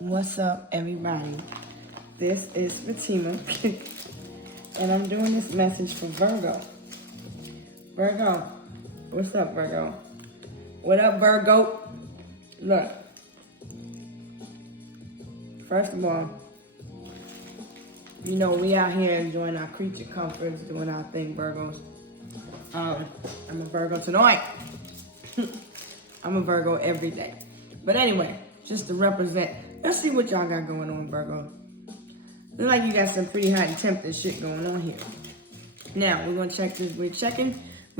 What's up, everybody? This is Fatima, and I'm doing this message for Virgo. Virgo, what's up, Virgo? What up, Virgo? Look, first of all, you know, we out here enjoying our creature comforts, doing our thing, Virgos. I'm a Virgo tonight. I'm a Virgo every day. But anyway, just to represent, let's see what y'all got going on, Virgo. Looks like you got some pretty hot and tempting shit going on here. Now, we're going to check this. We're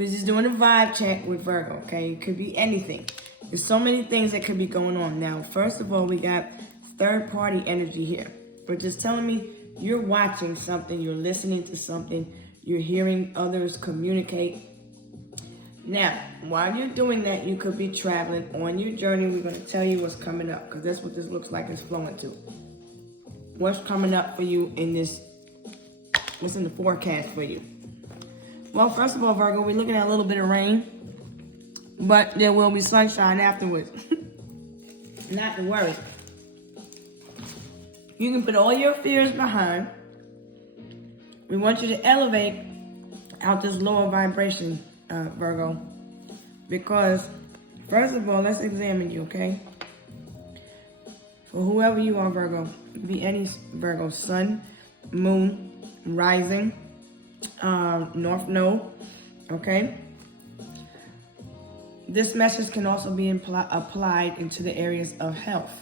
just doing a vibe check with Virgo, okay? It could be anything. There's so many things that could be going on. Now, first of all, we got third-party energy here. But just telling me you're watching something, you're listening to something, you're hearing others communicate. Now, while you're doing that, you could be traveling on your journey. We're going to tell you what's coming up, because that's what this looks like it's flowing to. What's coming up for you in this, what's in the forecast for you? Well, first of all, Virgo, we're looking at a little bit of rain, but there will be sunshine afterwards. Not to worry. You can put all your fears behind. We want you to elevate out this lower vibration, Virgo, because first of all, let's examine you, okay? For whoever you are, Virgo, it could be any Virgo, sun, moon, rising, north node, okay? This message can also be applied into the areas of health.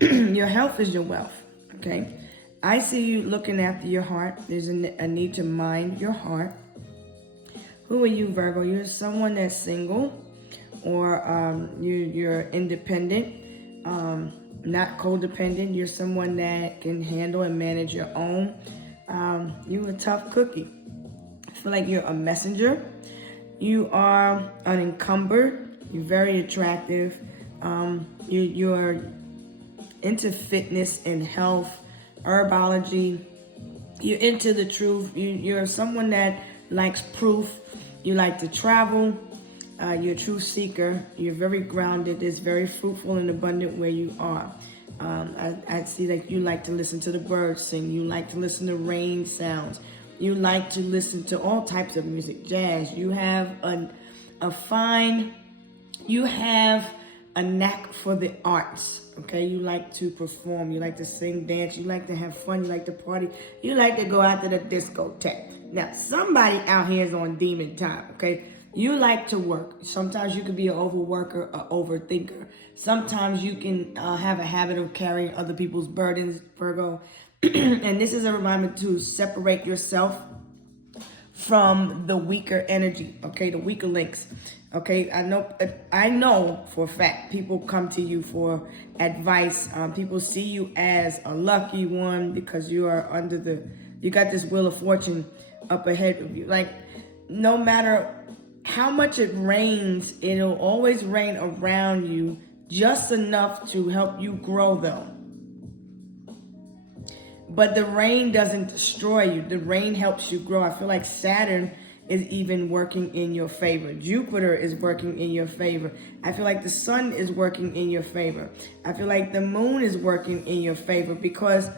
Your health is your wealth, okay? I see you looking after your heart. There's a need to mind your heart. Who are you, Virgo? You're someone that's single, or you're independent, not codependent. You're someone that can handle and manage your own. You're a tough cookie. I feel like you're a messenger. You are unencumbered. You're very attractive. You're into fitness and health, herbology. You're into the truth. You're someone that likes proof. You like to travel. You're a truth seeker. You're very grounded. It's very fruitful and abundant where you are. I see that you like to listen to the birds sing. You like to listen to rain sounds. You like to listen to all types of music, jazz. You have you have a knack for the arts. Okay, you like to perform, you like to sing, dance, you like to have fun, you like to party, you like to go out to the discotheque. Now, somebody out here is on demon time, okay? You like to work. Sometimes you can be an overworker, an overthinker. Sometimes you can have a habit of carrying other people's burdens, Virgo. And this is a reminder to separate yourself from the weaker energy, okay? The weaker links. Okay, I know for a fact people come to you for advice. People see you as a lucky one because you are you got this wheel of fortune up ahead of you. Like, no matter how much it rains, it'll always rain around you just enough to help you grow though. But the rain doesn't destroy you. The rain helps you grow. I feel like Saturn is even working in your favor. Jupiter is working in your favor. I feel like the sun is working in your favor. I feel like the moon is working in your favor because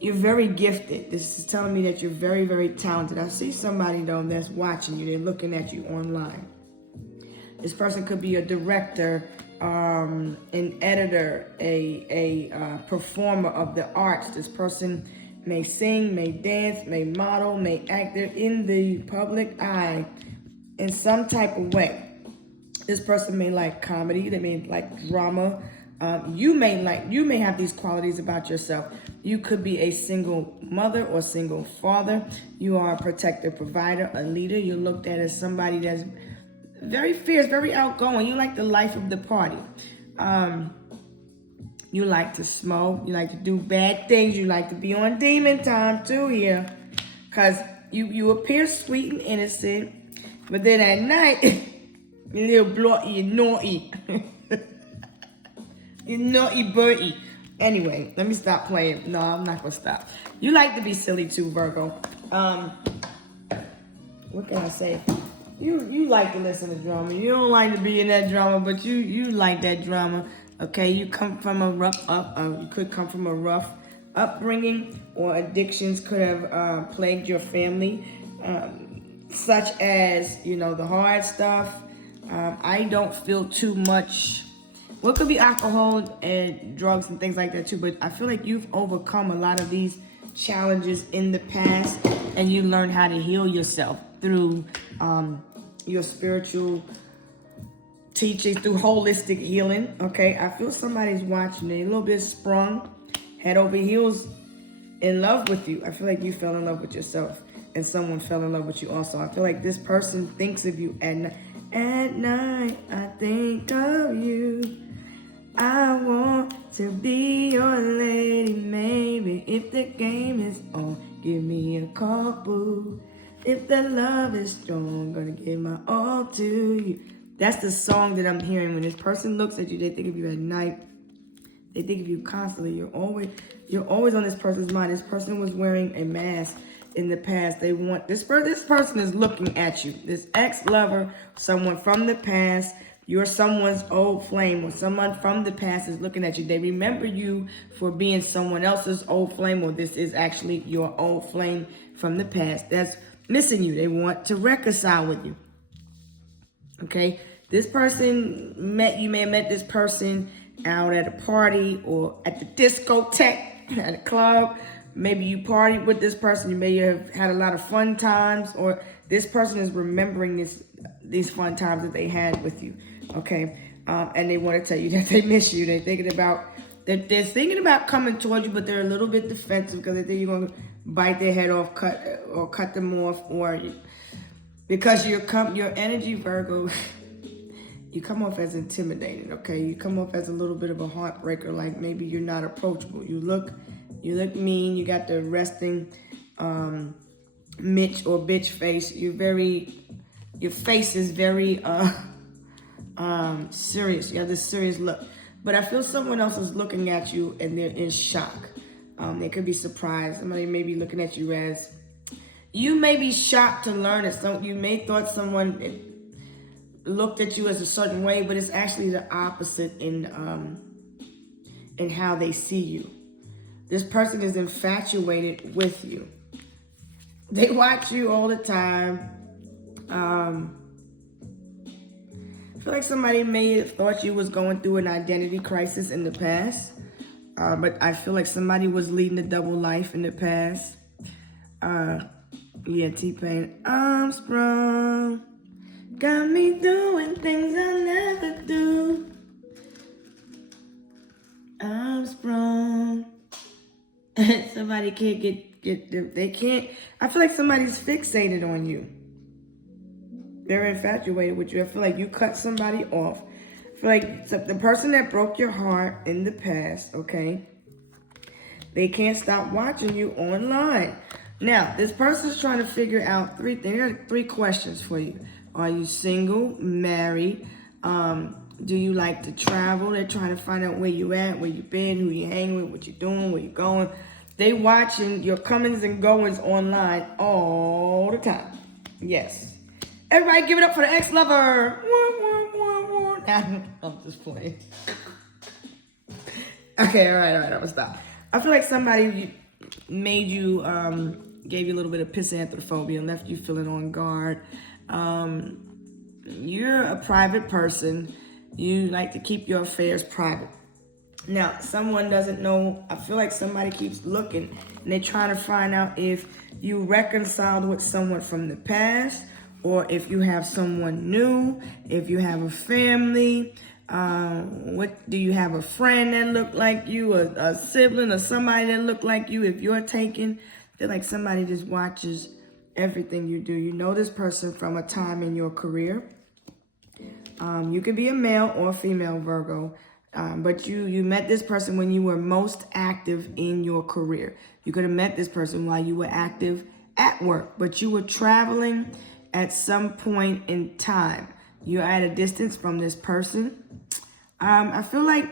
you're very gifted. This is telling me that you're very, very talented. I see somebody though that's watching you. They're looking at you online. This person could be a director, an editor, a performer of the arts. This person may sing, may dance, may model, may act. They're in the public eye in some type of way. This person may like comedy. They may like drama. You may have these qualities about yourself. You could be a single mother or single father. You are a protector, provider, a leader. You're looked at as somebody that's very fierce, very outgoing. You like the life of the party. You like to smoke. You like to do bad things. You like to be on demon time too here. Because you appear sweet and innocent. But then at night, you're a little bloody, you're naughty. You're naughty birdie. Anyway, let me stop playing. No, I'm not going to stop. You like to be silly too, Virgo. What can I say? You like to listen to drama. You don't like to be in that drama, but you like that drama. Okay, you come from a you could come from a rough upbringing, or addictions could have plagued your family, such as, the hard stuff. I don't feel too much. Well, it could be alcohol and drugs and things like that too, but I feel like you've overcome a lot of these challenges in the past, and you learn how to heal yourself through your spiritual teachings, through holistic healing. Okay, I feel somebody's watching. They're a little bit sprung, head over heels in love with you. I feel like you fell in love with yourself, and someone fell in love with you also. I feel like this person thinks of you at night. At night, I think of you. I want to be your lady, maybe. If the game is on, give me a call, boo. If the love is strong, gonna give my all to you. That's the song that I'm hearing. When this person looks at you, they think of you at night. They think of you constantly. You're always on this person's mind. This person was wearing a mask in the past. They want this person is looking at you. This ex-lover, someone from the past, you're someone's old flame, or someone from the past is looking at you. They remember you for being someone else's old flame, or this is actually your old flame from the past that's missing you. They want to reconcile with you. Okay, this person you may have met this person out at a party or at the discotheque, at a club. Maybe you partied with this person. You may have had a lot of fun times, or this person is remembering these fun times that they had with you. Okay, and they want to tell you that they miss you. They're thinking about coming towards you, but they're a little bit defensive because they think you're going to bite their head off, cut them off, or because your energy, Virgo, you come off as intimidating. Okay, you come off as a little bit of a heartbreaker. Like maybe you're not approachable. You look mean. You got the resting Mitch or bitch face. Your face is very serious. You have this serious look. But I feel someone else is looking at you and they're in shock. They could be surprised. Somebody may be looking at you as, you may be shocked to learn that you may thought someone looked at you as a certain way, but it's actually the opposite in how they see you. This person is infatuated with you. They watch you all the time. I feel like somebody may have thought you was going through an identity crisis in the past. But I feel like somebody was leading a double life in the past. Yeah, T-Pain. I'm sprung. Got me doing things I never do. I'm sprung. Somebody can't they can't. I feel like somebody's fixated on you. They're infatuated with you. I feel like you cut somebody off. I feel like the person that broke your heart in the past, okay, they can't stop watching you online. Now, this person's trying to figure out three things. There are 3 questions for you. Are you single, married? Do you like to travel? They're trying to find out where you at, where you been, who you hang with, what you doing, where you going. They watching your comings and goings online all the time. Yes. Everybody give it up for the ex-lover. I'm just playing. Okay, all right, I'm gonna stop. I feel like somebody made you, gave you a little bit of pisanthrophobia and left you feeling on guard. You're a private person. You like to keep your affairs private. Now, someone doesn't know. I feel like somebody keeps looking and they're trying to find out if you reconciled with someone from the past, or if you have someone new, if you have a family. What do you have, a friend that looked like you, a sibling, or somebody that looked like you? If you're taken, I feel like somebody just watches everything you do. You know this person from a time in your career. You could be a male or female, Virgo, but you met this person when you were most active in your career. You could have met this person while you were active at work, but you were traveling at some point in time. You're at a distance from this person. I feel like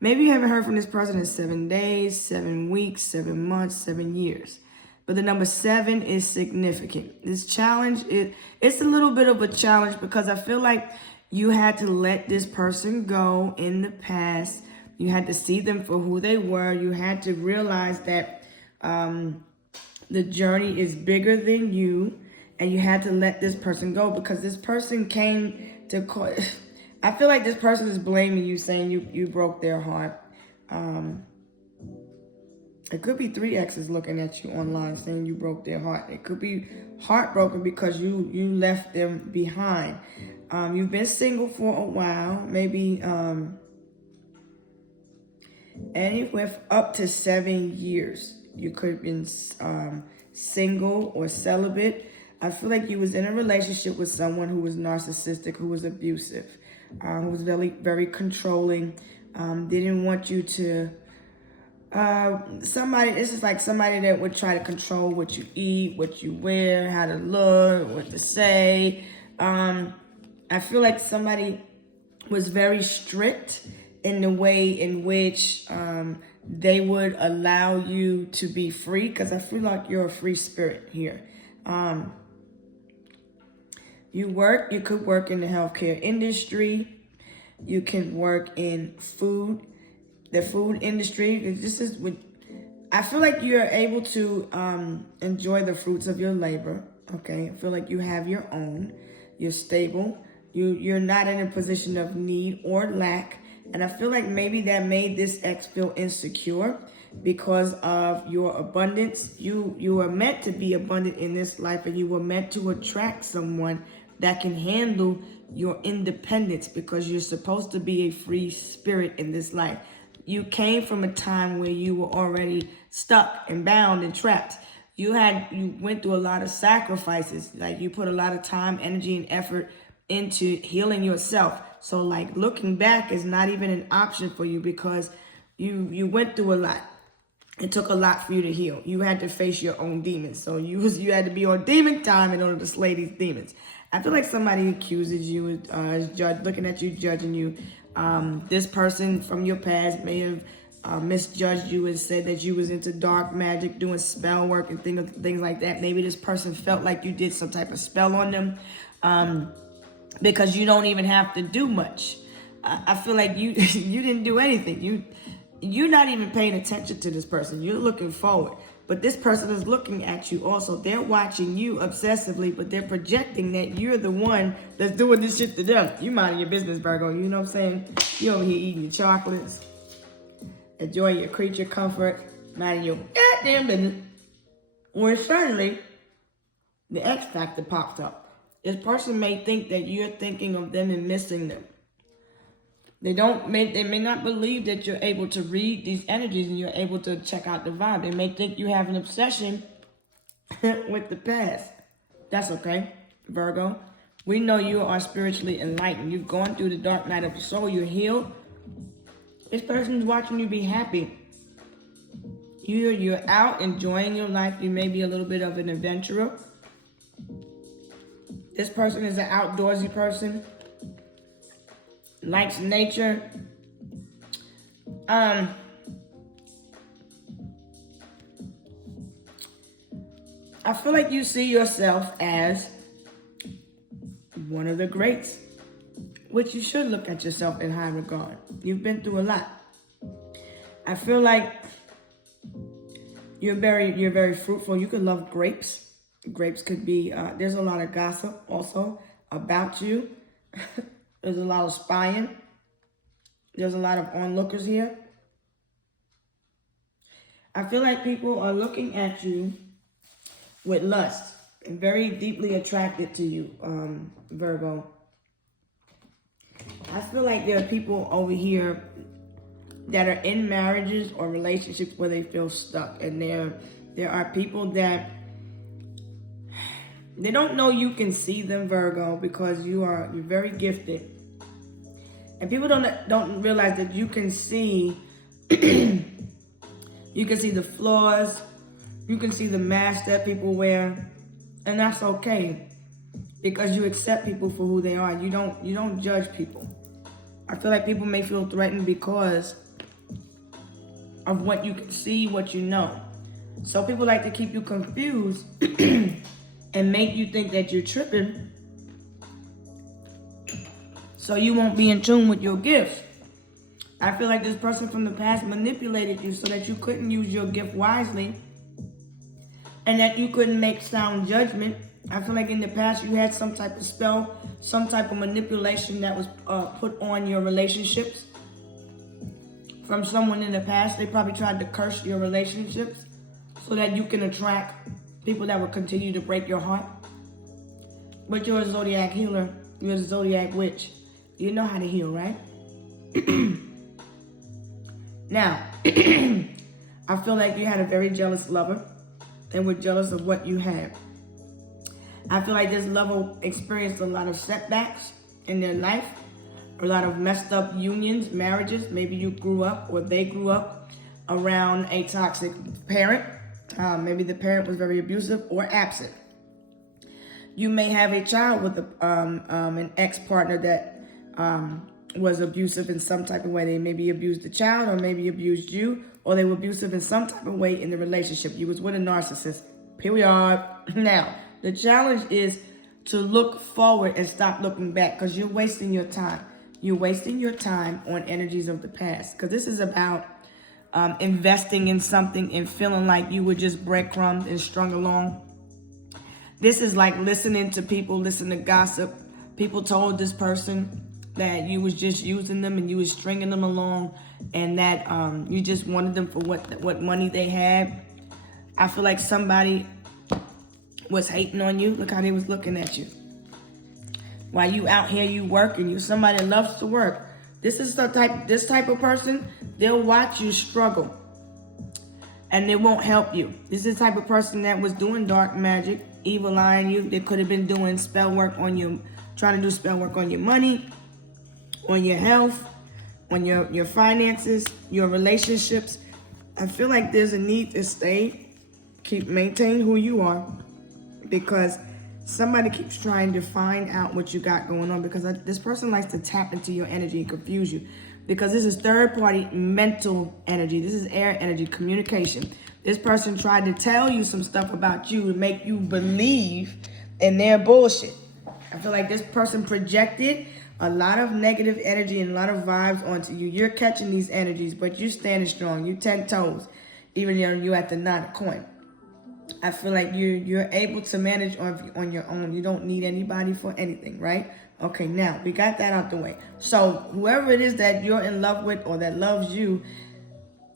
maybe you haven't heard from this person in 7 days, 7 weeks, 7 months, 7 years. But the number 7 is significant. This challenge, it's a little bit of a challenge because I feel like You had to let this person go in the past. You had to see them for who they were. You had to realize that the journey is bigger than you, and you had to let this person go because this person came to call. I feel like this person is blaming you, saying you broke their heart. It could be 3 exes looking at you online saying you broke their heart. It could be heartbroken because you left them behind. You've been single for a while, maybe anywhere up to 7 years. You could have been single or celibate. I feel like you was in a relationship with someone who was narcissistic, who was abusive, who was very, very controlling, didn't want you to... this is like somebody that would try to control what you eat, what you wear, how to look, what to say. I feel like somebody was very strict in the way in which they would allow you to be free, because I feel like you're a free spirit here. You could work in the healthcare industry. You can work in the food industry. This is what I feel like you're able to enjoy the fruits of your labor. Okay, I feel like you have your own. You're stable. You're not in a position of need or lack. And I feel like maybe that made this ex feel insecure because of your abundance. You were meant to be abundant in this life, and you were meant to attract someone that can handle your independence, because you're supposed to be a free spirit in this life. You came from a time where you were already stuck and bound and trapped. You went through a lot of sacrifices. Like, you put a lot of time, energy, and effort into healing yourself. So like, looking back is not even an option for you, because you went through a lot. It took a lot for you to heal. You had to face your own demons. So you had to be on demon time in order to slay these demons. I feel like somebody accuses you, looking at you, judging you. This person from your past may have misjudged you and said that you was into dark magic, doing spell work and things like that. Maybe this person felt like you did some type of spell on them, because you don't even have to do much. I feel like you didn't do anything. You're not even paying attention to this person. You're looking forward. But this person is looking at you also. They're watching you obsessively, but they're projecting that you're the one that's doing this shit to them. You minding your business, Virgo. You know what I'm saying? You over here eating your chocolates, enjoying your creature comfort, minding your goddamn business. When suddenly, the X factor pops up. This person may think that you're thinking of them and missing them. They may not believe that you're able to read these energies and you're able to check out the vibe. They may think you have an obsession with the past. That's okay, Virgo. We know you are spiritually enlightened. You've gone through the dark night of the soul. You're healed. This person's watching you be happy. You're out enjoying your life. You may be a little bit of an adventurer. This person is an outdoorsy person. Likes nature. I feel like you see yourself as one of the greats, which you should look at yourself in high regard. You've been through a lot. I feel like you're very fruitful. You could love grapes. Grapes could be, there's a lot of gossip also about you. There's a lot of spying. There's a lot of onlookers here. I feel like people are looking at you with lust and very deeply attracted to you, Virgo. I feel like there are people over here that are in marriages or relationships where they feel stuck. And there are people that they don't know you can see them, Virgo, because you're very gifted. And people don't realize that you can see you can see the flaws, you can see the mask that people wear, and that's okay, because you accept people for who they are. You don't judge people. I feel like people may feel threatened because of what you can see, what you know. So people like to keep you confused and make you think that you're tripping, So you won't be in tune with your gifts. I feel like this person from the past manipulated you so that you couldn't use your gift wisely and that you couldn't make sound judgment. I feel like in the past you had some type of spell, some type of manipulation that was put on your relationships from someone in the past. They probably tried to curse your relationships so that you can attract people that will continue to break your heart. But you're a zodiac healer. You're a zodiac witch. You know how to heal, right? Now, I feel like you had a very jealous lover and were jealous of what you had. I feel like this lover experienced a lot of setbacks in their life, a lot of messed up unions, marriages. Maybe you grew up or they grew up around a toxic parent. Maybe the parent was very abusive or absent. You may have a child with an ex-partner that was abusive in some type of way. They maybe abused the child or maybe abused you, or they were abusive in some type of way in the relationship. You was with a narcissist, period. Now, the challenge is to look forward and stop looking back, because you're wasting your time. You're wasting your time on energies of the past, because this is about investing in something and feeling like you were just breadcrumbed and strung along. This is like listening to people, listen to gossip. People told this person that you was just using them and you was stringing them along, and that you just wanted them for what money they had. I feel like somebody was hating on you. Look how they was looking at you. While you out here, you working. You somebody that loves to work. This type of person, they'll watch you struggle and they won't help you. This is the type of person that was doing dark magic, evil eyeing you. They could have been doing spell work on you, trying to do spell work on your money, on your health, on your finances, your relationships. I feel like there's a need to maintain who you are, because somebody keeps trying to find out what you got going on, because this person likes to tap into your energy and confuse you, because this is third party mental energy. This is air energy, communication. This person tried to tell you some stuff about you and make you believe in their bullshit. I feel like this person projected a lot of negative energy and a lot of vibes onto you. You're catching these energies, but you're standing strong. You 10 toes, even though you're at the 9 of coin. I feel like you're able to manage on your own. You don't need anybody for anything, right? Okay, now we got that out the way. So whoever it is that you're in love with or that loves you,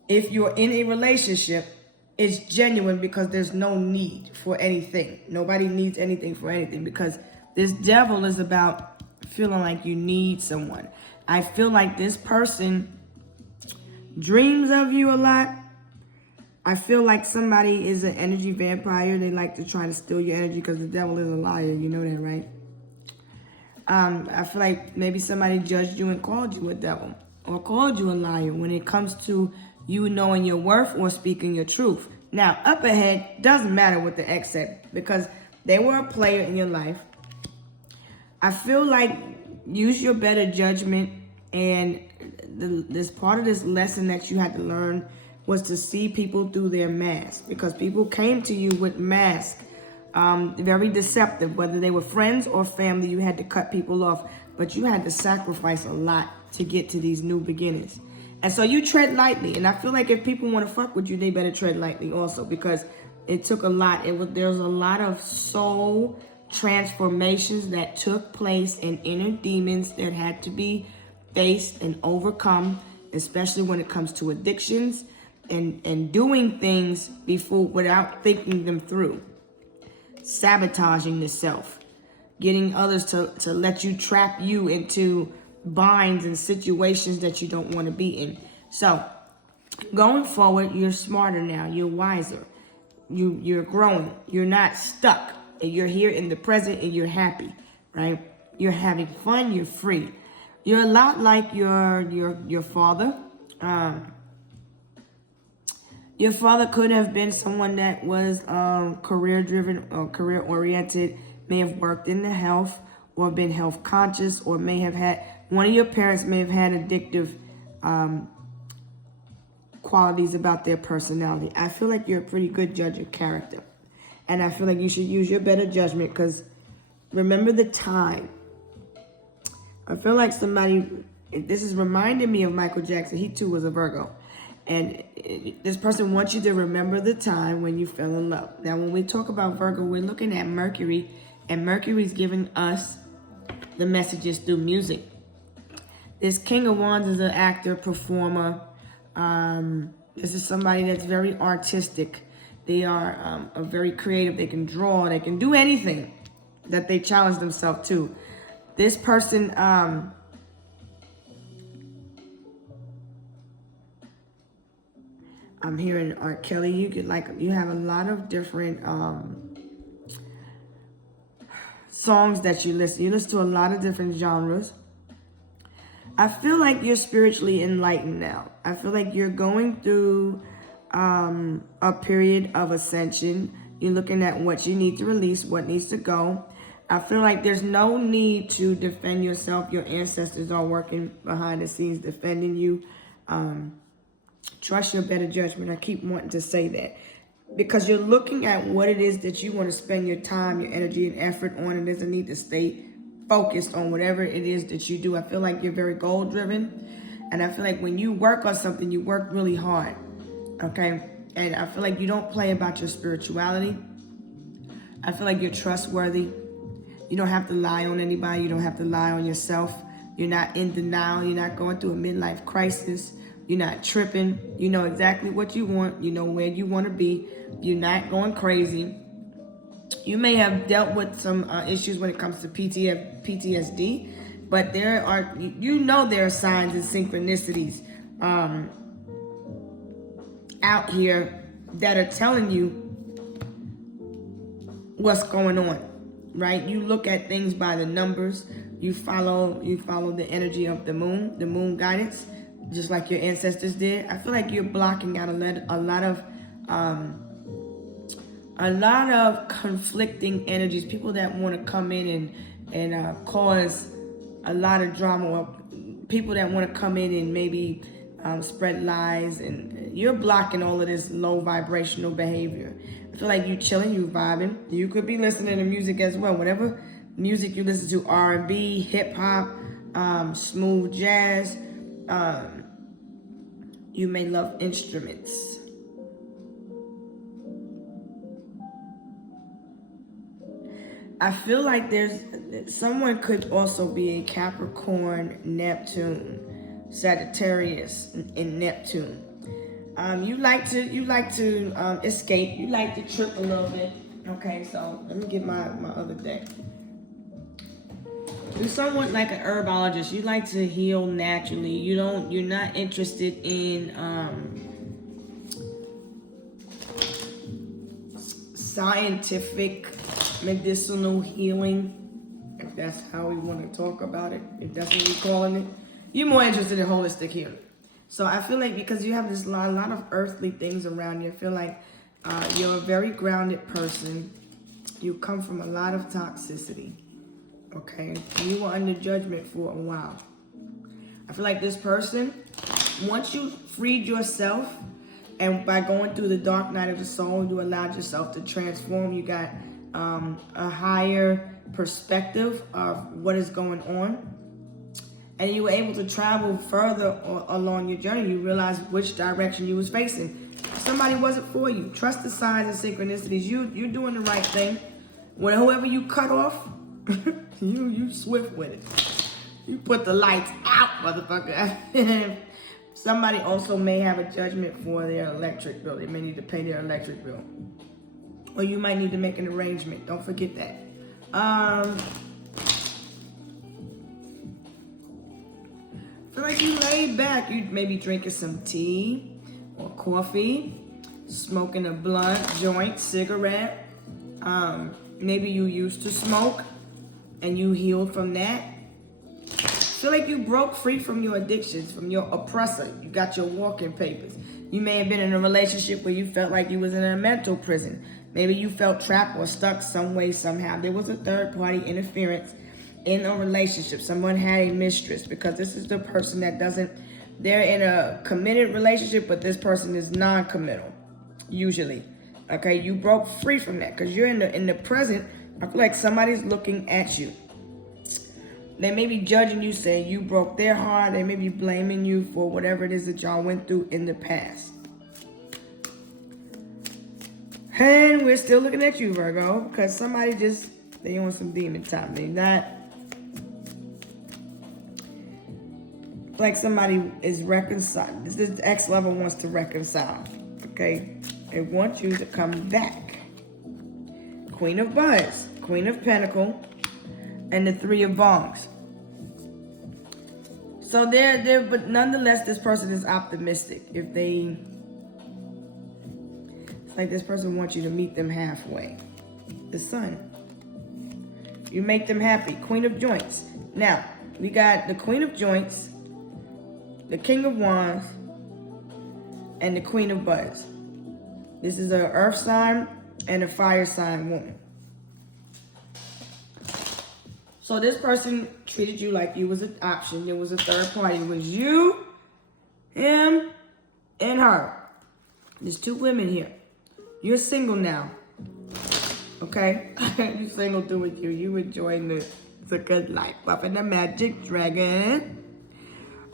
if you're in a relationship, it's genuine, because there's no need for anything. Nobody needs anything for anything, because this devil is about feeling like you need someone. I feel like this person dreams of you a lot. I feel like somebody is an energy vampire. They like to try to steal your energy, because the devil is a liar. You know that, right? I feel like maybe somebody judged you and called you a devil or called you a liar when it comes to you knowing your worth or speaking your truth. Now, up ahead, doesn't matter what the ex said, because they were a player in your life. I feel like use your better judgment, and this part of this lesson that you had to learn was to see people through their mask, because people came to you with masks, very deceptive. Whether they were friends or family, you had to cut people off, but you had to sacrifice a lot to get to these new beginnings. And so you tread lightly, and I feel like if people want to fuck with you, they better tread lightly also, because it took a lot. There's a lot of soul transformations that took place, and inner demons that had to be faced and overcome, especially when it comes to addictions and doing things without thinking them through, sabotaging the self, getting others to let you trap you into binds and situations that you don't want to be in. So going forward, you're smarter now, you're wiser, you're growing, you're not stuck. You're here in the present and you're happy, right? You're having fun, you're free. You're a lot like your father. Your father could have been someone that was career-driven or career-oriented, may have worked in the health or been health conscious, or may have had, one of your parents may have had addictive qualities about their personality. I feel like you're a pretty good judge of character. And I feel like you should use your better judgment, because remember the time I feel like somebody, this is reminding me of Michael Jackson. He too was a Virgo. And this person wants you to remember the time when you fell in love. Now, when we talk about Virgo, we're looking at Mercury, and Mercury's giving us the messages through music. This King of Wands is an actor, performer. This is somebody that's very artistic. They are very creative. They can draw. They can do anything that they challenge themselves to. This person, I'm hearing R. Kelly. You have a lot of different songs that you listen. You listen to a lot of different genres. I feel like you're spiritually enlightened now. I feel like you're going through a period of ascension. You're looking at what you need to release, what needs to go. I feel like there's no need to defend yourself. Your ancestors are working behind the scenes defending you. Trust your better judgment. I keep wanting to say that. Because you're looking at what it is that you want to spend your time, your energy, and effort on. And there's a need to stay focused on whatever it is that you do. I feel like you're very goal-driven. And I feel like when you work on something, you work really hard. Okay? And I feel like you don't play about your spirituality. I feel like you're trustworthy. You don't have to lie on anybody. You don't have to lie on yourself. You're not in denial. You're not going through a midlife crisis. You're not tripping. You know exactly what you want. You know where you want to be. You're not going crazy. You may have dealt with some issues when it comes to PTSD, but there are, there are signs and synchronicities out here that are telling you what's going on, right? You look at things by the numbers. You follow the energy of the moon guidance, just like your ancestors did. I feel like you're blocking out a lot of conflicting energies, people that want to come in and cause a lot of drama, or people that want to come in and maybe spread lies, and you're blocking all of this low vibrational behavior. I feel like you chilling, you vibing. You could be listening to music as well. Whatever music you listen to, R&B, hip hop, smooth jazz. You may love instruments. I feel like someone could also be a Capricorn, Neptune, Sagittarius, and Neptune. You like to escape. You like to trip a little bit. Okay, so let me get my other deck. You're somewhat like an herbologist. You like to heal naturally. You're not interested in scientific medicinal healing, if that's how we want to talk about it, if that's what we're calling it. You're more interested in holistic healing. So I feel like because you have a lot of earthly things around you, I feel like you're a very grounded person. You come from a lot of toxicity, okay? You were under judgment for a while. I feel like this person, once you freed yourself, and by going through the dark night of the soul, you allowed yourself to transform. You got a higher perspective of what is going on. And you were able to travel further along your journey. You realized which direction you was facing. Somebody wasn't for you. Trust the signs and synchronicities. You're doing the right thing. When whoever you cut off, you swift with it. You put the lights out, motherfucker. Somebody also may have a judgment for their electric bill. They may need to pay their electric bill. Or you might need to make an arrangement. Don't forget that. I feel like you laid back. You maybe drinking some tea or coffee, smoking a blunt, joint, cigarette. Maybe you used to smoke and you healed from that. I feel like you broke free from your addictions, from your oppressor. You got your walking papers. You may have been in a relationship where you felt like you was in a mental prison. Maybe you felt trapped or stuck some way, somehow. There was a third-party interference in a relationship. Someone had a mistress, because this is the person that they're in a committed relationship, but this person is non-committal, usually. Okay, you broke free from that because you're in the present. I feel like somebody's looking at you. They may be judging you, saying you broke their heart. They may be blaming you for whatever it is that y'all went through in the past. And we're still looking at you, Virgo, because somebody they on some demon time. They not like somebody is reconciled. This X level wants to reconcile, okay? They want you to come back. Queen of Buds, Queen of Pentacles, and the Three of Wands. So but nonetheless, this person is optimistic. It's like this person wants you to meet them halfway. The Sun. You make them happy. Queen of Joints. Now, we got the Queen of Joints, the King of Wands, and the Queen of Buds. This is an earth sign and a fire sign woman. So this person treated you like you was an option. There was a third party. It was you, him, and her. There's two women here. You're single now. Okay? You're single, do with you. You enjoying the good life. Buffing the magic dragon.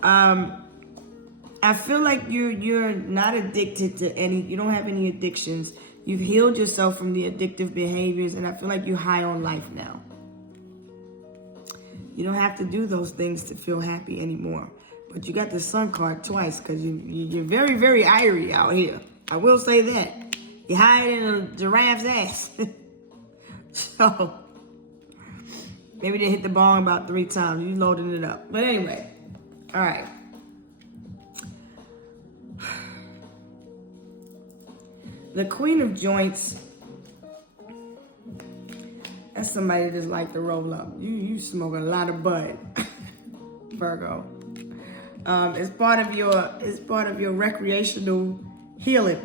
I feel like you're not addicted to you don't have any addictions. You've healed yourself from the addictive behaviors, and I feel like you're high on life now. You don't have to do those things to feel happy anymore. But you got the Sun card twice because you're very, very irie out here. I will say that. You're higher than a giraffe's ass. So, maybe they hit the ball about 3 times. You loading it up. But anyway, all right. The Queen of Joints, that's somebody that just like to roll up. You smoke a lot of bud, Virgo. It's part of your recreational healing.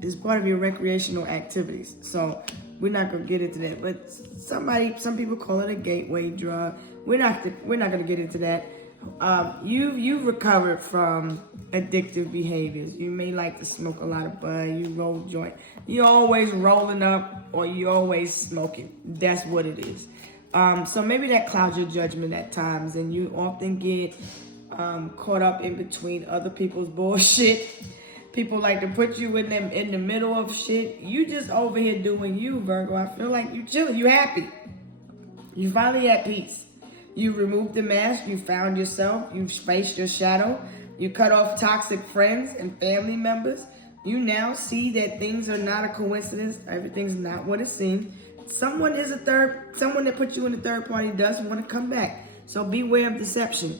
It's part of your recreational activities. So we're not gonna get into that. But some people call it a gateway drug. We're not gonna get into that. You've recovered from addictive behaviors. You may like to smoke a lot of bud. You roll joint. You're always rolling up, or you're always smoking. That's what it is. So maybe that clouds your judgment at times, and you often get caught up in between other people's bullshit. People like to put you in the middle of shit. You just over here doing you, Virgo. I feel like you chilling. You happy. You finally at peace. You removed the mask. You found yourself. You've faced your shadow. You cut off toxic friends and family members. You now see that things are not a coincidence. Everything's not what it seems. Someone that put you in a third party does want to come back. So beware of deception.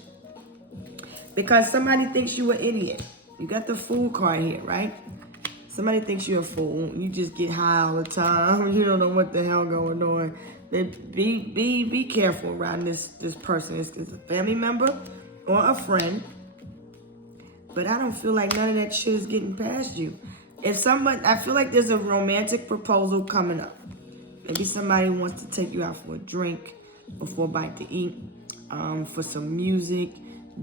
Because somebody thinks you an idiot. You got the Fool card here, right? Somebody thinks you're a fool. You just get high all the time. You don't know what the hell going on. Be careful around this person. It's a family member or a friend. But I don't feel like none of that shit is getting past you. I feel like there's a romantic proposal coming up. Maybe somebody wants to take you out for a drink, or for a bite to eat, for some music,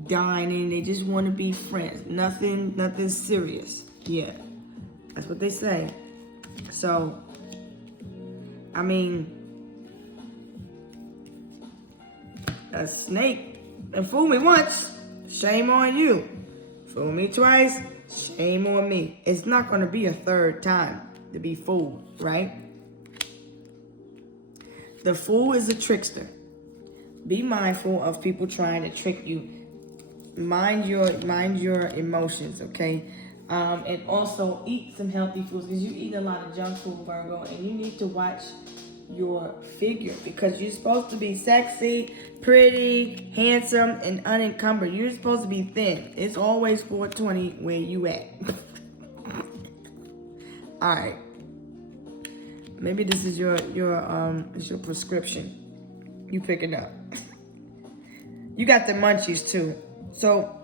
dining. They just want to be friends. Nothing serious. Yeah, that's what they say. So, I mean, a snake and fool me once, shame on you. Fool me twice, shame on me. It's not going to be a third time to be fooled, right? The Fool is a trickster. Be mindful of people trying to trick you. Mind your emotions, okay? And also eat some healthy foods, because you eat a lot of junk food, Virgo, and you need to watch your figure, because you're supposed to be sexy, pretty, handsome, and unencumbered. You're supposed to be thin. It's always 420 where you at. All right. Maybe this is your prescription. You pick it up. You got the munchies too. So,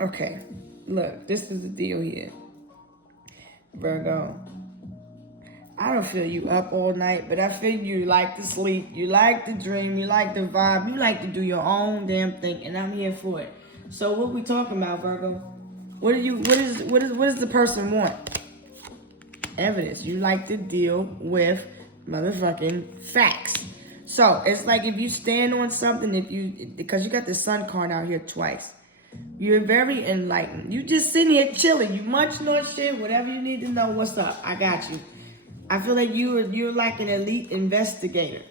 okay. Look, this is the deal here, Virgo. I don't feel you up all night, but I feel you like to sleep, you like to dream, you like to vibe, you like to do your own damn thing, and I'm here for it. So what we talking about, Virgo? What does the person want? Evidence. You like to deal with motherfucking facts. So it's like if you stand on something, because you got the sun card out here twice, you're very enlightened. You just sitting here chilling. You munching on shit, whatever you need to know. What's up? I got you. I feel like you're like an elite investigator.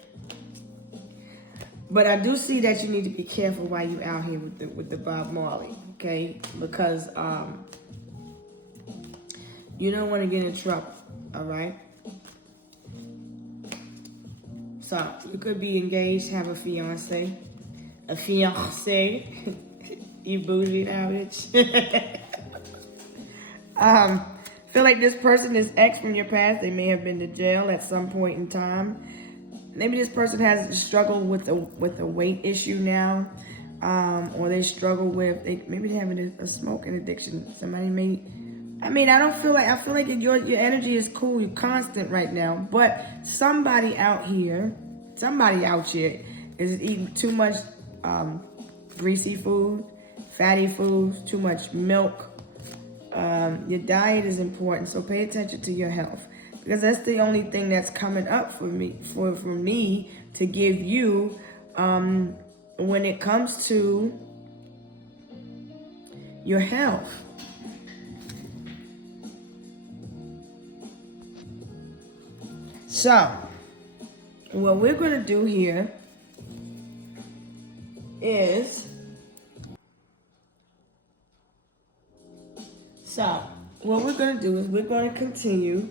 But I do see that you need to be careful while you're out here with the Bob Marley, okay? Because you don't want to get in trouble, all right? So you could be engaged, have a fiance. You bougie now, bitch. Feel like this person is ex from your past. They may have been to jail at some point in time. Maybe this person has struggled with a weight issue now, or they struggle with maybe they're having a smoking addiction. Somebody may. I feel like your energy is cool. You're constant right now, but somebody out here is eating too much greasy food, fatty foods, too much milk. Your diet is important, so pay attention to your health, because that's the only thing that's coming up for me to give you when it comes to your health. So what we're going to do here is we're going to continue.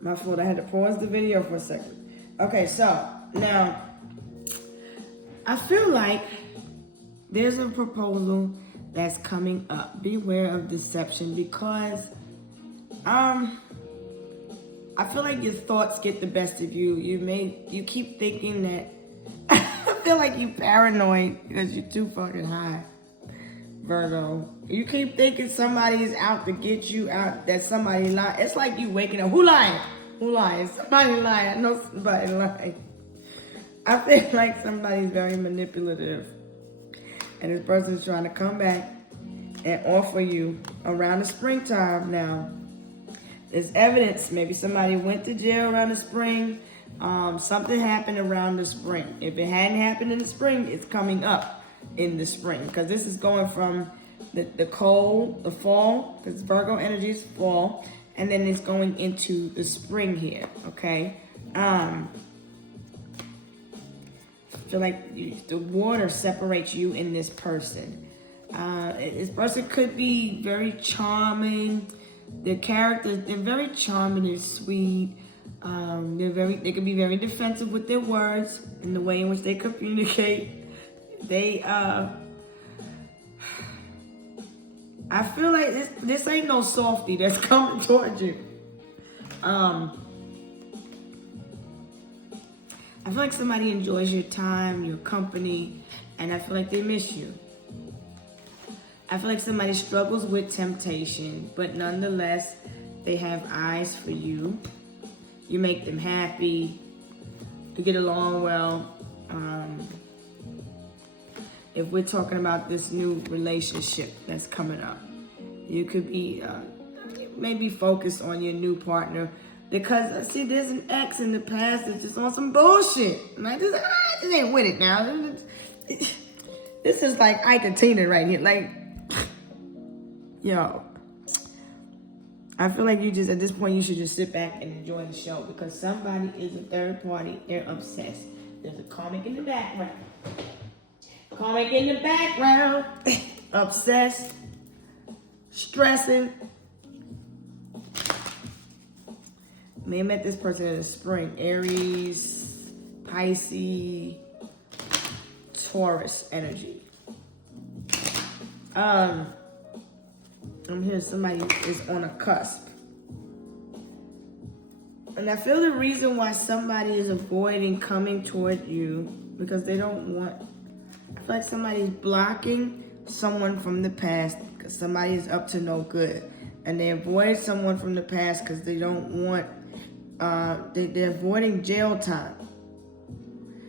My fault, I had to pause the video for a second. Okay, so now I feel like there's a proposal that's coming up. Beware of deception, because I feel like your thoughts get the best of you. You keep thinking that I feel like you paranoid because you're too fucking high, Virgo. You keep thinking somebody's out to get you out, that somebody lying. It's like you waking up. Who lying? Who lying? Somebody lying. I know somebody lying. I feel like somebody's very manipulative. And this person's trying to come back and offer you around the springtime now. There's evidence. Maybe somebody went to jail around the spring. Something happened around the spring. If it hadn't happened in the spring, it's coming up in the spring. Because this is going from the cold, the fall, because Virgo energy is fall, and then it's going into the spring here, okay? I feel like the water separates you and this person. This person could be very charming. Their characters, they're very charming and sweet. They can be very defensive with their words and the way in which they communicate. I feel like this ain't no softie that's coming towards you. I feel like somebody enjoys your time, your company, and I feel like they miss you. I feel like somebody struggles with temptation, but nonetheless, they have eyes for you. You make them happy. You get along well. If we're talking about this new relationship that's coming up, you could be maybe focused on your new partner, because see, there's an ex in the past that's just on some bullshit. Like, this ain't with it now. This is like Ike and Tina right here. Like, yo, I feel like you just, at this point, you should just sit back and enjoy the show, because somebody is a third party. They're obsessed. There's a comic in the background. Comic in the background. Obsessed. Stressing. May have met this person in the spring. Aries, Pisces, Taurus energy. I'm hearing somebody is on a cusp. And I feel the reason why somebody is avoiding coming toward you, because they don't want, I feel like somebody's blocking someone from the past, because somebody is up to no good. And they avoid someone from the past because they don't want, they're avoiding jail time.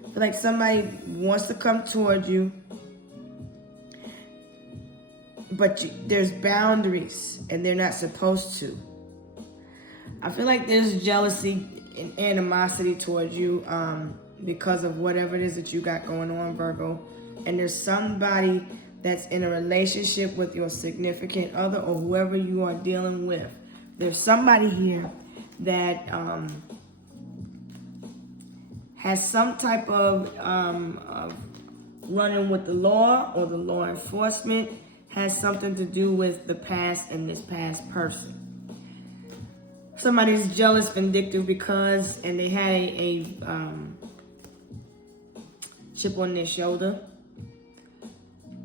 I feel like somebody wants to come toward you, but there's boundaries and they're not supposed to. I feel like there's jealousy and animosity towards you. because of whatever it is that you got going on, Virgo. And there's somebody that's in a relationship with your significant other or whoever you are dealing with. There's somebody here that has some type of running with the law or the law enforcement, has something to do with the past and this past person. Somebody's jealous, vindictive and they had a chip on their shoulder,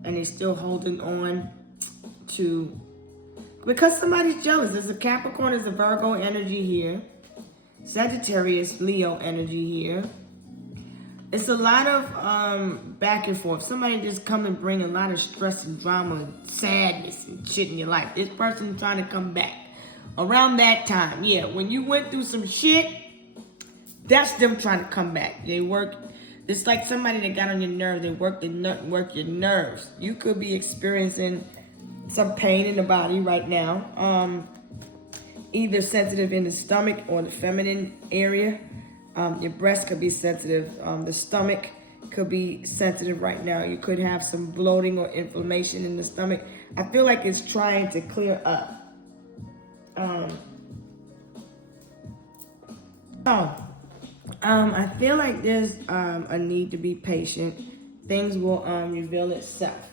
and they're still holding on to, because somebody's jealous. There's a Capricorn, there's a Virgo energy here, Sagittarius, Leo energy here. It's a lot of back and forth. Somebody just come and bring a lot of stress and drama and sadness and shit in your life. This person trying to come back. Around that time, yeah, when you went through some shit, that's them trying to come back. They work, it's like somebody that got on your nerves. They work your nerves. You could be experiencing some pain in the body right now. Either sensitive in the stomach or the feminine area. Your breast could be sensitive. The stomach could be sensitive right now. You could have some bloating or inflammation in the stomach. I feel like it's trying to clear up. I feel like there's a need to be patient. Things will reveal itself.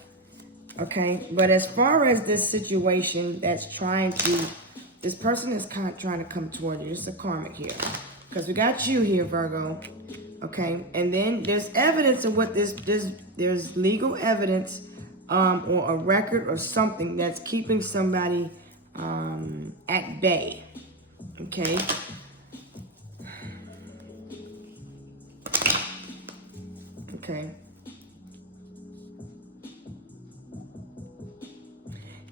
Okay, but as far as this situation that's this person is kind of trying to come toward you. It's a karmic here. Because we got you here, Virgo. Okay, and then there's evidence of what there's legal evidence or a record or something that's keeping somebody at bay. Okay. Okay.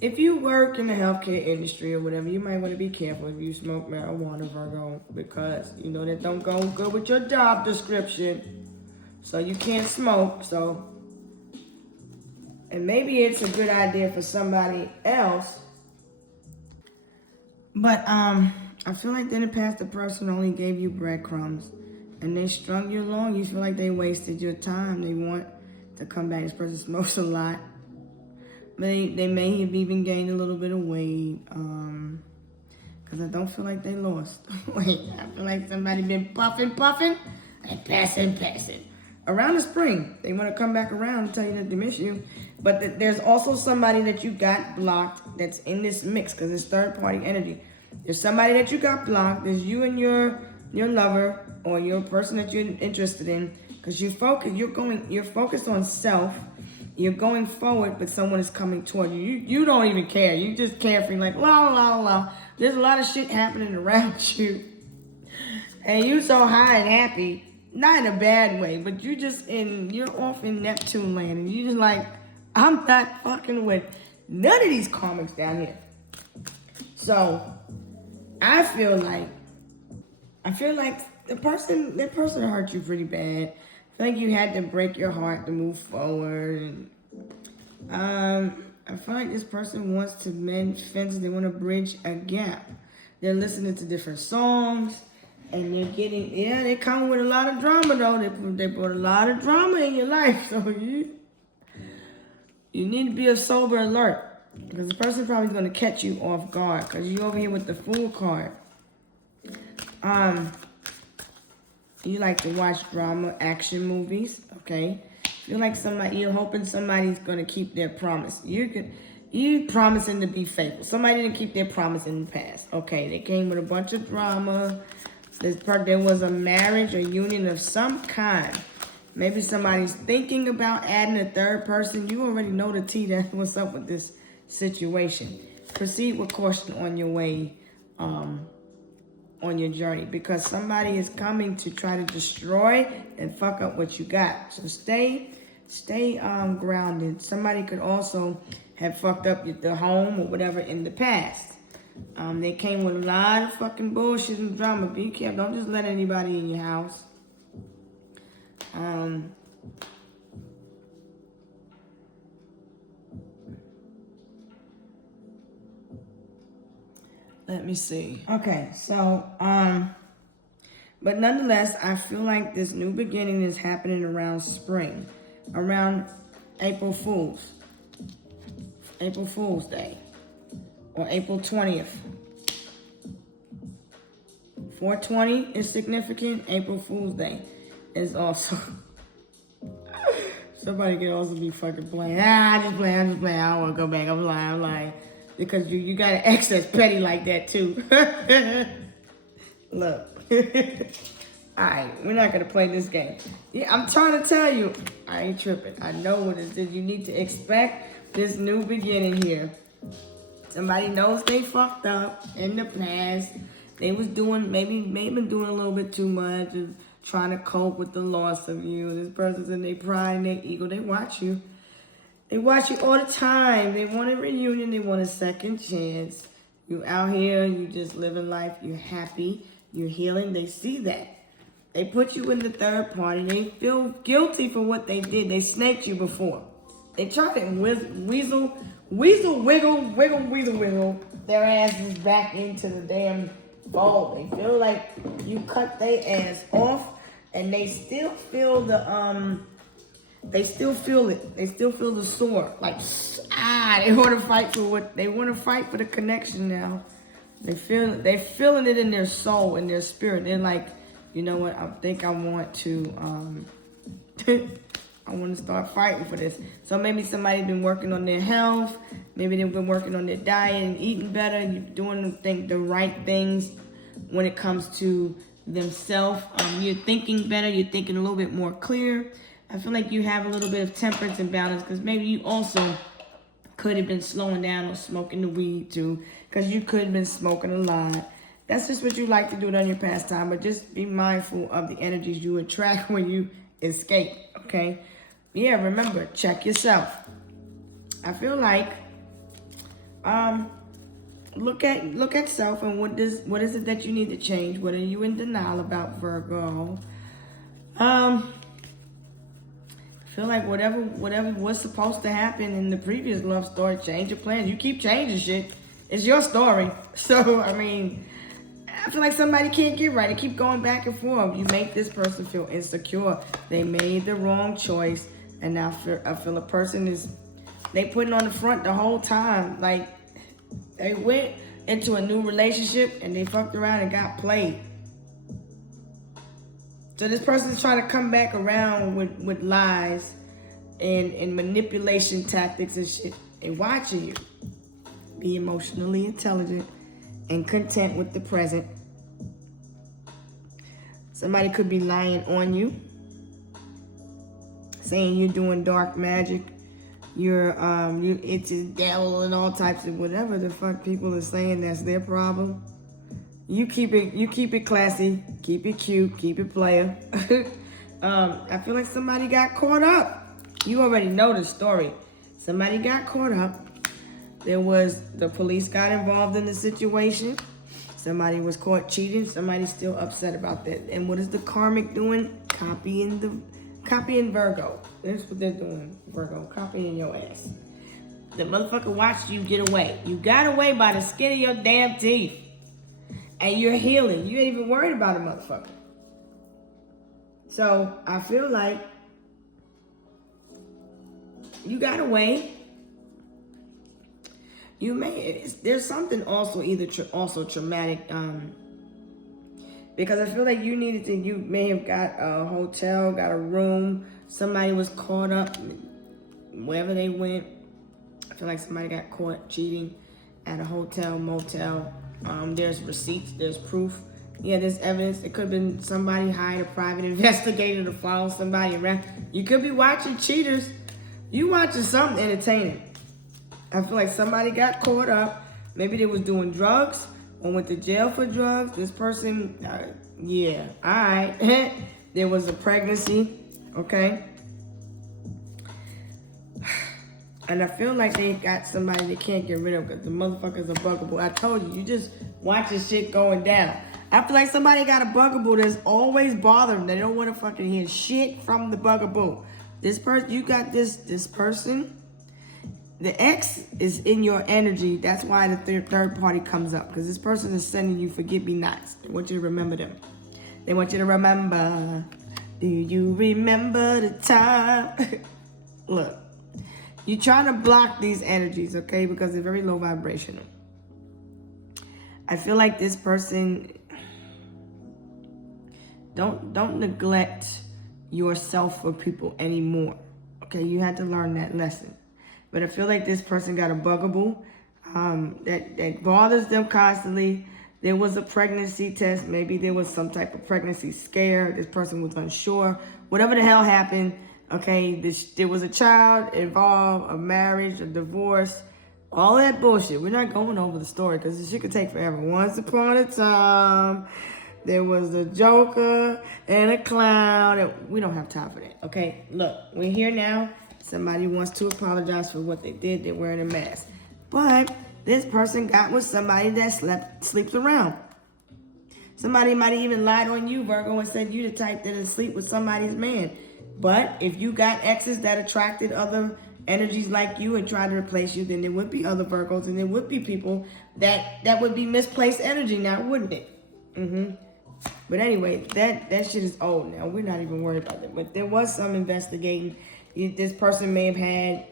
If you work in the healthcare industry or whatever, you might want to be careful if you smoke marijuana, Virgo, because you know that don't go good with your job description. So you can't smoke. So, and maybe it's a good idea for somebody else. But I feel like in the past the person only gave you breadcrumbs and they strung you along. You feel like they wasted your time. They want to come back. This person smokes a lot. They may have even gained a little bit of weight. Because I don't feel like they lost weight. I feel like somebody been puffing, and passing. Around the spring, they want to come back around and tell you that they miss you. But there's also somebody that you got blocked that's in this mix because it's third-party energy. There's somebody that you got blocked. There's you and your lover or your person that you're interested in, because you're focused on self. You're going forward, but someone is coming toward you. You don't even care. You just carefree, like, la. There's a lot of shit happening around you. And you so high and happy, not in a bad way, but you're off in Neptune land. And you just like, I'm not fucking with none of these karmics down here. So, I feel like that person hurt you pretty bad. I feel like you had to break your heart to move forward. I feel like this person wants to mend fences. They want to bridge a gap. They're listening to different songs, and they come with a lot of drama though. They brought a lot of drama in your life, so you need to be a sober alert, because the person probably is going to catch you off guard, because you over here with the Fool card. You like to watch drama, action movies, okay? Feel like you're hoping somebody's gonna keep their promise. You promising to be faithful. Somebody didn't keep their promise in the past. Okay, they came with a bunch of drama. There was a marriage or union of some kind. Maybe somebody's thinking about adding a third person. You already know the tea that what's up with this situation. Proceed with caution on your way, on your journey, because somebody is coming to try to destroy and fuck up what you got. So stay grounded. Somebody could also have fucked up the home or whatever in the past. They came with a lot of fucking bullshit and drama. Be careful. Don't just let anybody in your house. Let me see. Okay, so But nonetheless, I feel like this new beginning is happening around spring, around April Fool's Day, or April 20th. 420 is significant. April Fool's Day is also. Somebody could also be fucking playing. I just play. I don't want to go back. I'm lying. Because you got an excess petty like that too. Look. Alright, we're not going to play this game. Yeah, I'm trying to tell you. I ain't tripping. I know what it is. You need to expect this new beginning here. Somebody knows they fucked up in the past. They was doing, maybe been doing a little bit too much, and trying to cope with the loss of you. This person's in their pride and their ego. They watch you. They watch you all the time. They want a reunion. They want a second chance. You out here, you just living life. You're happy. You're healing. They see that. They put you in the third party. They feel guilty for what they did. They snaked you before. They try to wiggle their asses back into the damn fold. They feel like you cut their ass off, and they still feel the they still feel it. They still feel the sore. Like they want to fight for the connection now. They're feeling it in their soul, in their spirit. They're like, you know what? I think I want to I want to start fighting for this. So maybe somebody's been working on their health. Maybe they've been working on their diet and eating better. You're doing the right things when it comes to themselves. You're thinking better. You're thinking a little bit more clear. I feel like you have a little bit of temperance and balance, because maybe you also could have been slowing down or smoking the weed too, because you could have been smoking a lot. That's just what you like to do on your pastime, but just be mindful of the energies you attract when you escape, okay? Yeah, remember, check yourself. I feel like look at self, and what is it that you need to change? What are you in denial about, Virgo? I feel like whatever was supposed to happen in the previous love story, change your plans. You keep changing shit. It's your story. So, I mean, I feel like somebody can't get right. They keep going back and forth. You make this person feel insecure. They made the wrong choice. And now I feel a person they putting on the front the whole time. Like, they went into a new relationship and they fucked around and got played. So this person's trying to come back around with lies and manipulation tactics and shit. And watching you. Be emotionally intelligent and content with the present. Somebody could be lying on you, saying you're doing dark magic, you're into devil and all types of whatever the fuck people are saying. That's their problem. You keep it classy, keep it cute, keep it player. I feel like somebody got caught up. You already know the story. Somebody got caught up. The police got involved in the situation. Somebody was caught cheating. Somebody's still upset about that. And what is the karmic doing? Copying Virgo. That's what they're doing, Virgo. Copying your ass. The motherfucker watched you get away. You got away by the skin of your damn teeth. And you're healing. You ain't even worried about a motherfucker. So I feel like you got away. There's something also also traumatic, because I feel like you may have got a hotel, got a room, somebody was caught up, wherever they went. I feel like somebody got caught cheating at a hotel, motel. There's receipts, there's proof. Yeah, there's evidence. It could have been somebody hired a private investigator to follow somebody around. You could be watching cheaters. You watching something entertaining. I feel like somebody got caught up. Maybe they was doing drugs or went to jail for drugs. This person, yeah, all right. There was a pregnancy, okay? And I feel like they got somebody they can't get rid of because the motherfuckers are bugaboo. I told you, you just watching shit going down. I feel like somebody got a bugaboo that's always bothering them. They don't want to fucking hear shit from the bugaboo. This person, you got this person. The X is in your energy. That's why the third party comes up. Because this person is sending you forget-me-nots. I want you to remember them. They want you to remember. Do you remember the time? Look, you're trying to block these energies, okay? Because they're very low vibrational. I feel like this person, don't neglect yourself for people anymore. Okay, you had to learn that lesson. But I feel like this person got a bugaboo that bothers them constantly. There was a pregnancy test. Maybe there was some type of pregnancy scare. This person was unsure. Whatever the hell happened, okay, there was a child involved, a marriage, a divorce, all that bullshit. We're not going over the story because this shit could take forever. Once upon a time, there was a joker and a clown. And we don't have time for that, okay? Look, we're here now. Somebody wants to apologize for what they did. They're wearing a mask. But this person got with somebody that sleeps around. Somebody might have even lied on you, Virgo, and said you the type that is sleep with somebody's man. But if you got exes that attracted other energies like you and tried to replace you, then there would be other Virgos and there would be people that would be misplaced energy now, wouldn't it? But anyway, that shit is old now. We're not even worried about that. But there was some investigating. This person may have had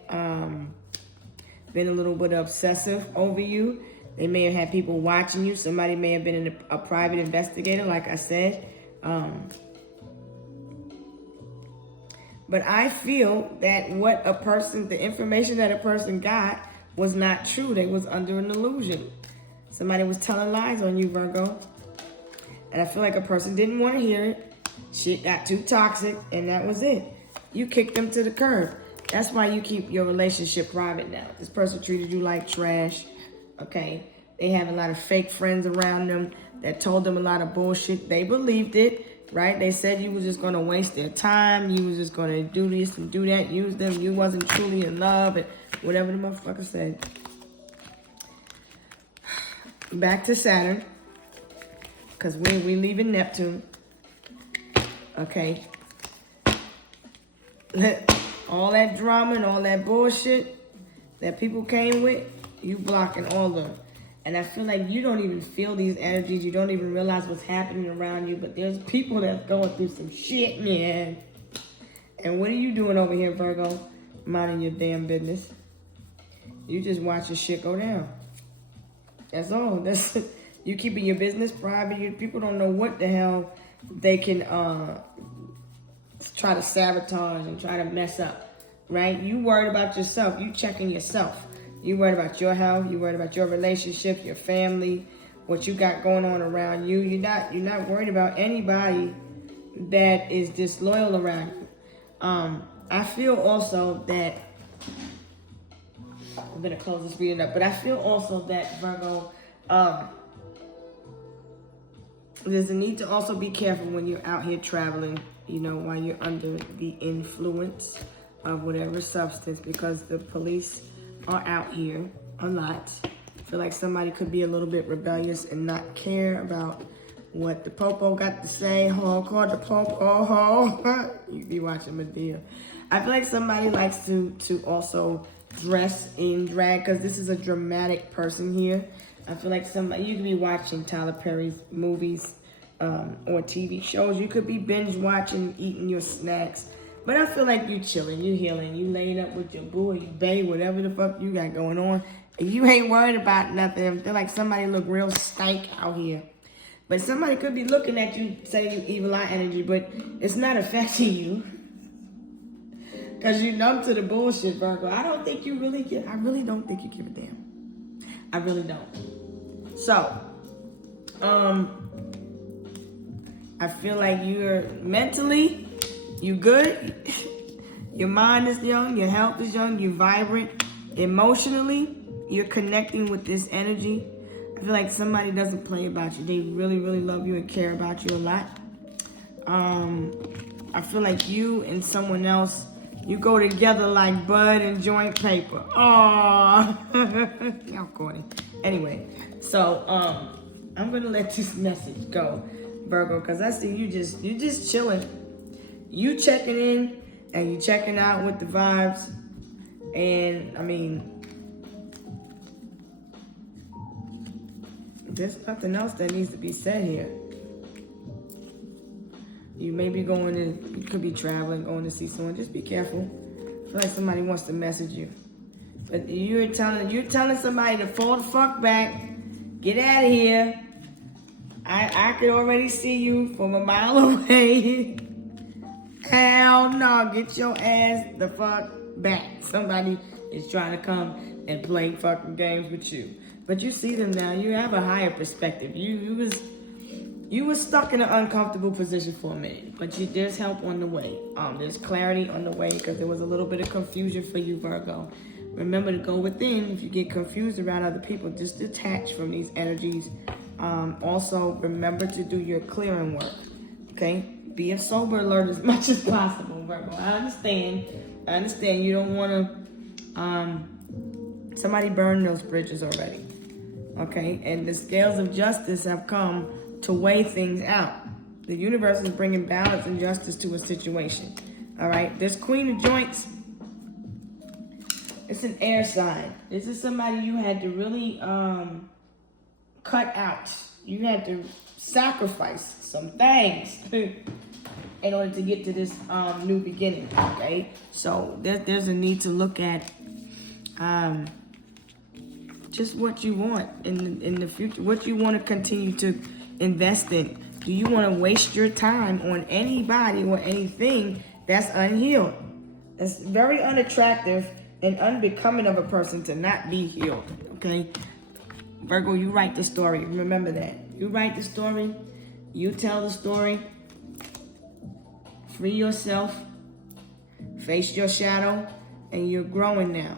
been a little bit obsessive over you. They may have had people watching you. Somebody may have been a private investigator, like I said. But I feel that the information that a person got was not true. They was under an illusion. Somebody was telling lies on you, Virgo. And I feel like a person didn't want to hear it. Shit got too toxic, and that was it. You kicked them to the curb. That's why you keep your relationship private now. This person treated you like trash, okay? They have a lot of fake friends around them that told them a lot of bullshit. They believed it, right? They said you was just going to waste their time. You was just going to do this and do that, use them. You wasn't truly in love, and whatever the motherfucker said. Back to Saturn, because we leaving Neptune, okay? All that drama and all that bullshit that people came with, you blocking all of them. And I feel like you don't even feel these energies. You don't even realize what's happening around you. But there's people that's going through some shit, man. And what are you doing over here, Virgo? Minding your damn business. You just watching shit go down. That's all. You keeping your business private. People don't know what the hell they can try to sabotage and try to mess up, right? You worried about yourself. You checking yourself. You worried about your health. You worried about your relationship, your family, what you got going on around you. You're not worried about anybody that is disloyal around you. I feel also that I'm gonna close this reading up, but I feel also that, Virgo, there's a need to also be careful when you're out here traveling, while you're under the influence of whatever substance, because the police are out here a lot. I feel like somebody could be a little bit rebellious and not care about what the popo got to say. Call the popo. You be watching Medea. I feel like somebody likes to also dress in drag, because this is a dramatic person here. I feel like you could be watching Tyler Perry's movies or TV shows. You could be binge watching, eating your snacks. But I feel like you chilling, you healing, you laying up with your boo or your bae, whatever the fuck you got going on. And you ain't worried about nothing. I feel like somebody look real stank out here. But somebody could be looking at you, say you evil eye energy, but it's not affecting you. Because you numb to the bullshit, Virgo. I really don't think you give a damn. I really don't. So, I feel like you're mentally, you good. Your mind is young, your health is young, you're vibrant. Emotionally, you're connecting with this energy. I feel like somebody doesn't play about you. They really, really love you and care about you a lot. I feel like you and someone else, you go together like bud and joint paper. Aww. Y'all corny. Anyway, so I'm gonna let this message go, Virgo, because I see you just chilling. You checking in and you checking out with the vibes. And I mean, there's nothing else that needs to be said here. You may be you could be traveling, going to see someone. Just be careful. I feel like somebody wants to message you. But you're telling somebody to fall the fuck back, get out of here. I could already see you from a mile away. Hell no, get your ass the fuck back. Somebody is trying to come and play fucking games with you. But you see them now. You have a higher perspective. You was stuck in an uncomfortable position for a minute, but there's help on the way. There's clarity on the way because there was a little bit of confusion for you, Virgo. Remember to go within. If you get confused around other people, just detach from these energies. Also, remember to do your clearing work. Okay, be a sober alert as much as possible, Virgo. I understand. You don't want to. Somebody burned those bridges already. Okay, and the scales of justice have come to weigh things out. The universe is bringing balance and justice to a situation. All right, this Queen of Joints, it's an air sign. This is somebody you had to really cut out. You had to sacrifice some things in order to get to this new beginning. Okay, so there's a need to look at just what you want in the future, what you want to continue to invest in. Do you want to waste your time on anybody or anything that's unhealed? It's very unattractive and unbecoming of a person to not be healed, okay? Virgo, you write the story. Remember that. You write the story. You tell the story. Free yourself. Face your shadow. And you're growing now.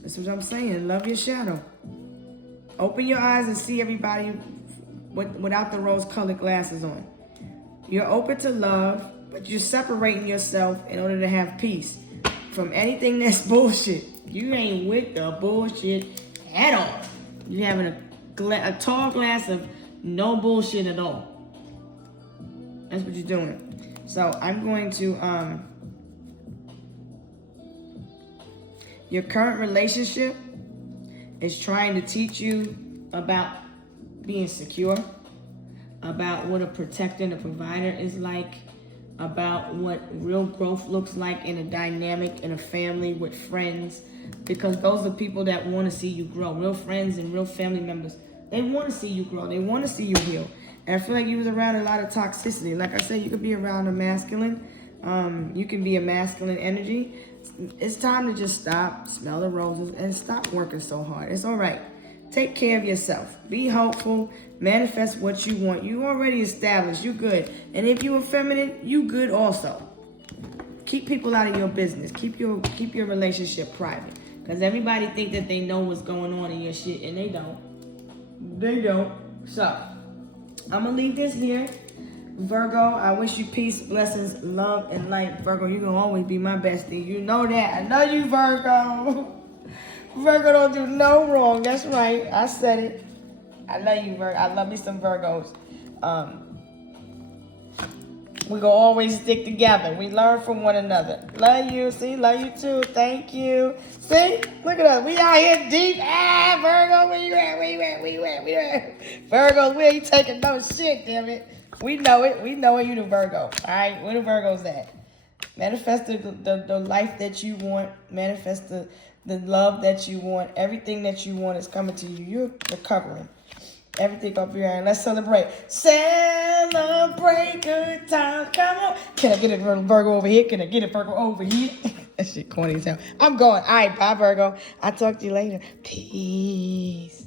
That's what I'm saying. Love your shadow. Open your eyes and see everybody without the rose-colored glasses on. You're open to love, but you're separating yourself in order to have peace from anything that's bullshit. You ain't with the bullshit at all. You're having a tall glass of no bullshit at all. That's what you're doing. So I'm going to, your current relationship is trying to teach you about being secure, about what a protector and a provider is like, about what real growth looks like in a dynamic, in a family, with friends, because those are people that want to see you grow. Real friends and real family members, they want to see you grow. They want to see you heal. And I feel like you was around a lot of toxicity. Like I said, you could be around a masculine. You can be a masculine energy. It's time to just stop, smell the roses, and stop working so hard. It's all right. Take care of yourself. Be hopeful. Manifest what you want. You already established. You good. And if you're feminine, you good also. Keep people out of your business. Keep your relationship private. Because everybody think that they know what's going on in your shit, and they don't. They don't. So, I'm going to leave this here. Virgo, I wish you peace, blessings, love, and light. Virgo, you're going to always be my bestie. You know that. I know you, Virgo. Virgo don't do no wrong. That's right. I said it. I love you, Virgo. I love me some Virgos. We gonna always stick together. We learn from one another. Love you. See, love you too. Thank you. See, look at us. We out here deep. Virgo, where you at? Where you at? Where you at? Where you at? Virgos, we ain't taking no shit, damn it. We know it. We know it. You the Virgo. All right, where the Virgos at? Manifest the life that you want. Manifest the love that you want. Everything that you want is coming to you. You're recovering. Everything up here. And let's celebrate. Celebrate good times. Come on. Can I get a Virgo over here? Can I get a Virgo over here? That shit corny as hell. I'm going. All right, bye, Virgo. I'll talk to you later. Peace.